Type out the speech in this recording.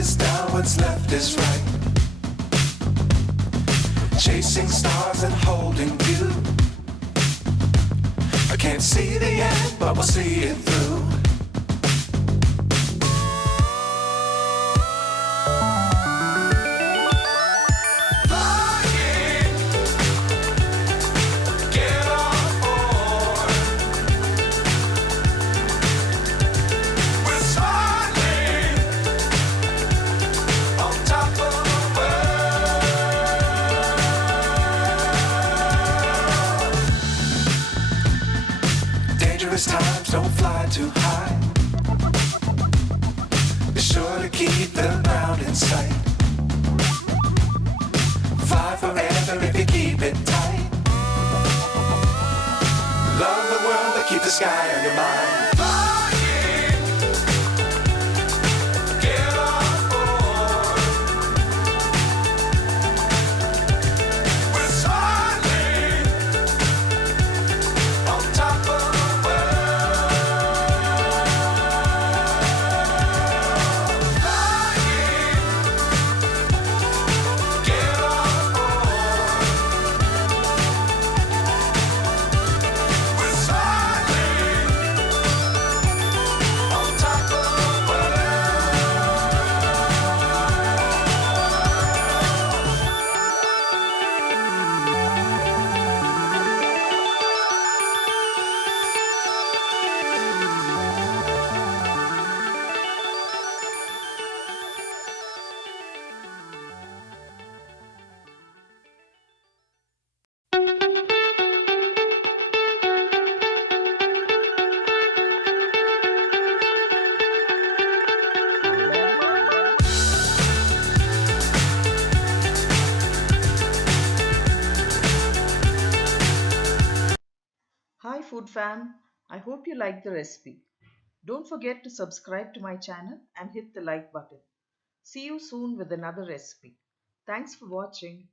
is down, what's left is right. Chasing stars and holding you. I can't see the end, but we'll see it through. Times don't fly too high. Be sure to keep the ground in sight. Fly forever if you keep it tight. Love the world, but keep the sky on your mind. Hi food fam, I hope you like the recipe. Don't forget to subscribe to my channel and hit the like button. See you soon with another recipe. Thanks for watching.